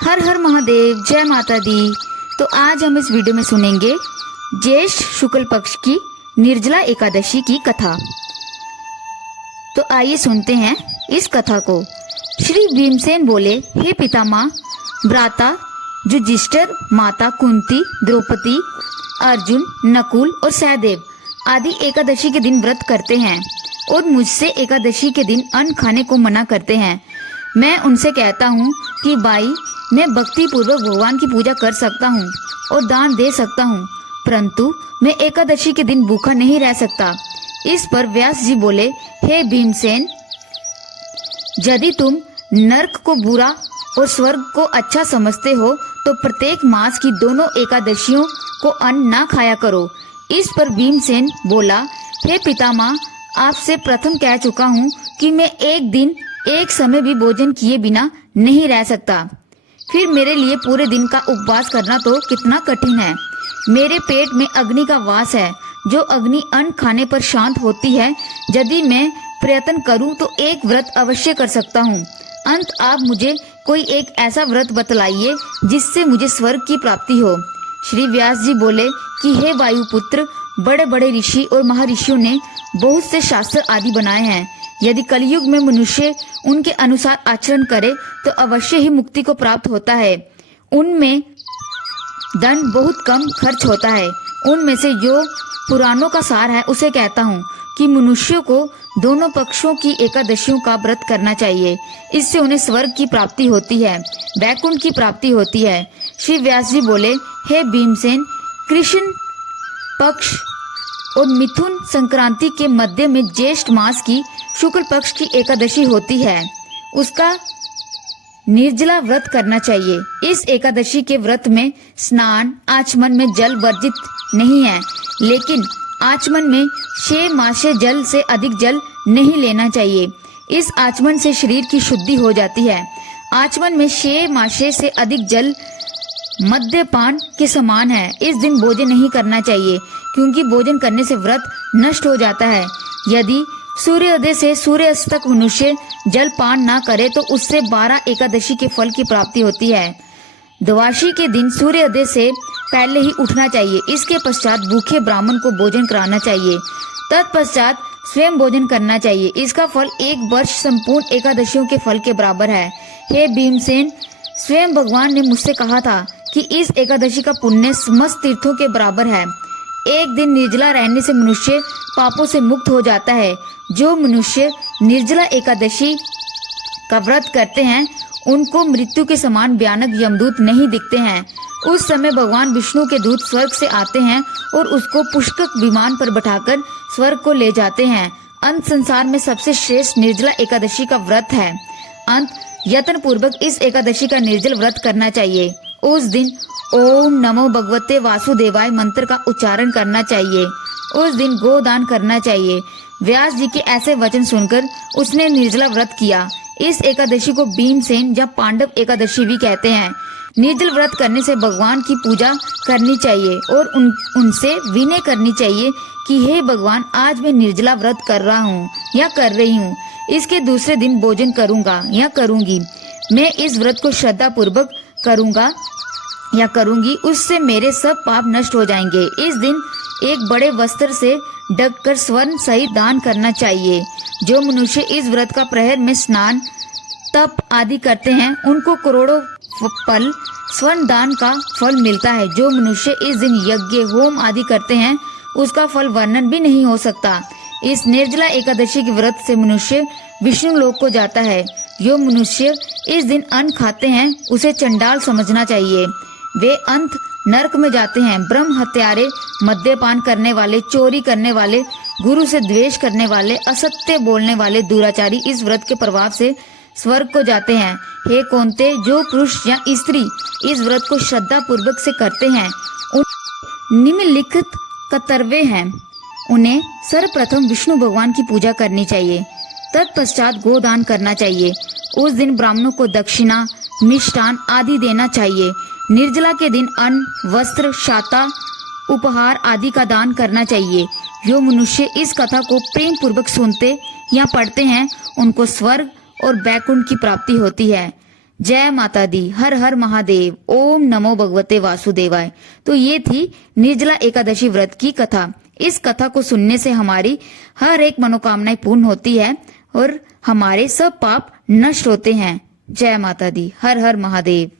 हर हर महादेव, जय माता दी। तो आज हम इस वीडियो में सुनेंगे ज्येष्ठ शुक्ल पक्ष की निर्जला एकादशी की कथा। तो आइए सुनते हैं इस कथा को। श्री भीमसेन बोले, हे पितामह, भ्राता युधिष्ठिर, माता कुंती, द्रौपदी, अर्जुन, नकुल और सहदेव आदि एकादशी के दिन व्रत करते हैं और मुझसे एकादशी के दिन अन्न खाने को मना करते हैं। मैं उनसे कहता हूँ कि भाई, मैं भक्ति पूर्वक भगवान की पूजा कर सकता हूँ और दान दे सकता हूँ, परंतु मैं एकादशी के दिन भूखा नहीं रह सकता। इस पर व्यास जी बोले, हे भीमसेन, यदि तुम नरक को बुरा और स्वर्ग को अच्छा समझते हो तो प्रत्येक मास की दोनों एकादशियों को अन्न ना खाया करो। इस पर भीमसेन बोला, हे पितामह, आपसे प्रथम कह चुका हूँ कि मैं एक दिन एक समय भी भोजन किए बिना नहीं रह सकता। फिर मेरे लिए पूरे दिन का उपवास करना तो कितना कठिन है। मेरे पेट में अग्नि का वास है, जो अग्नि अन्न खाने पर शांत होती है। यदि मैं प्रयत्न करूं तो एक व्रत अवश्य कर सकता हूं। अंत आप मुझे कोई एक ऐसा व्रत बतलाइए जिससे मुझे स्वर्ग की प्राप्ति हो। श्री व्यास जी बोले कि हे वायुपुत्र, बड़े बड़े ऋषि और महर्षियों ने बहुत से शास्त्र आदि बनाए हैं। यदि कलयुग में मनुष्य उनके अनुसार आचरण करे तो अवश्य ही मुक्ति को प्राप्त होता है। उनमें धन बहुत कम खर्च होता है। उनमें से जो पुराणों का सार है उसे कहता हूँ कि मनुष्यों को दोनों पक्षों की एकादशियों का व्रत करना चाहिए। इससे उन्हें स्वर्ग की प्राप्ति होती है, वैकुंठ की प्राप्ति होती है। श्री व्यास जी बोले, हे भीमसेन, कृष्ण पक्ष और मिथुन संक्रांति के मध्य में ज्येष्ठ मास की शुक्ल पक्ष की एकादशी होती है। उसका निर्जला व्रत करना चाहिए। इस एकादशी के व्रत में स्नान, आचमन में जल वर्जित नहीं है, लेकिन आचमन में 6 मासे जल से अधिक जल नहीं लेना चाहिए। इस आचमन से शरीर की शुद्धि हो जाती है। आचमन में 6 मासे से अधिक जल मद्यपान के समान है। इस दिन भोजन नहीं करना चाहिए, क्योंकि भोजन करने से व्रत नष्ट हो जाता है। यदि सूर्योदय से सूर्यास्त तक मनुष्य जल पान ना करे तो उससे 12 एकादशी के फल की प्राप्ति होती है। द्वादशी के दिन सूर्योदय से पहले ही उठना चाहिए। इसके पश्चात भूखे ब्राह्मण को भोजन कराना चाहिए। तत्पश्चात स्वयं भोजन करना चाहिए। इसका फल 1 वर्ष संपूर्ण एकादशियों के फल के बराबर है। हे भीमसेन, स्वयं भगवान ने मुझसे कहा था कि इस एकादशी का पुण्य समस्त तीर्थों के बराबर है। एक दिन निर्जला रहने से मनुष्य पापों से मुक्त हो जाता है। जो मनुष्य निर्जला एकादशी का व्रत करते हैं उनको मृत्यु के समान भयानक यमदूत नहीं दिखते हैं। उस समय भगवान विष्णु के दूत स्वर्ग से आते हैं और उसको पुष्पक विमान पर बैठाकर स्वर्ग को ले जाते हैं। अंत संसार में सबसे श्रेष्ठ निर्जला एकादशी का व्रत है। अंत यत्न पूर्वक इस एकादशी का निर्जल व्रत करना चाहिए। उस दिन ओम नमो भगवते वासुदेवाय मंत्र का उच्चारण करना चाहिए। उस दिन गोदान करना चाहिए। व्यास जी के ऐसे वचन सुनकर उसने निर्जला व्रत किया। इस एकादशी को भीमसेन या पांडव एकादशी भी कहते हैं। निर्जल व्रत करने से भगवान की पूजा करनी चाहिए और उनसे विनय करनी चाहिए कि हे भगवान, आज मैं निर्जला व्रत कर रहा हूँ या कर रही हूँ। इसके दूसरे दिन भोजन करूँगा या करूँगी। मैं इस व्रत को श्रद्धा पूर्वक करूँगा या करूँगी, उससे मेरे सब पाप नष्ट हो जाएंगे। इस दिन एक बड़े वस्त्र से ढककर स्वर्ण सहित दान करना चाहिए। जो मनुष्य इस व्रत का प्रहर में स्नान, तप आदि करते हैं उनको करोड़ों फल स्वर्ण दान का फल मिलता है। जो मनुष्य इस दिन यज्ञ, होम आदि करते हैं उसका फल वर्णन भी नहीं हो सकता। इस निर्जला एकादशी के व्रत से मनुष्य विष्णु लोक को जाता है। जो मनुष्य इस दिन अन्न खाते हैं उसे चंडाल समझना चाहिए। वे अंत नरक में जाते हैं। ब्रह्म हत्यारे, मद्यपान करने वाले, चोरी करने वाले, गुरु से द्वेष करने वाले, असत्य बोलने वाले दुराचारी इस व्रत के प्रभाव से स्वर्ग को जाते हैं। हे कौन्ते, जो पुरुष या स्त्री इस व्रत को श्रद्धा पूर्वक से करते हैं उन निम्नलिखित कर्तव्य हैं। उन्हें सर्वप्रथम विष्णु भगवान की पूजा करनी चाहिए। तत्पश्चात गोदान करना चाहिए। उस दिन ब्राह्मणों को दक्षिणा, मिष्टान आदि देना चाहिए। निर्जला के दिन अन्न, वस्त्र, शाता, उपहार आदि का दान करना चाहिए। जो मनुष्य इस कथा को प्रेम पूर्वक सुनते या पढ़ते हैं उनको स्वर्ग और बैकुंठ की प्राप्ति होती है। जय माता दी, हर हर महादेव, ओम नमो भगवते वासुदेवाय। तो ये थी निर्जला एकादशी व्रत की कथा। इस कथा को सुनने से हमारी हर एक मनोकामनाएं पूर्ण होती है और हमारे सब पाप नष्ट होते हैं। जय माता दी, हर हर महादेव।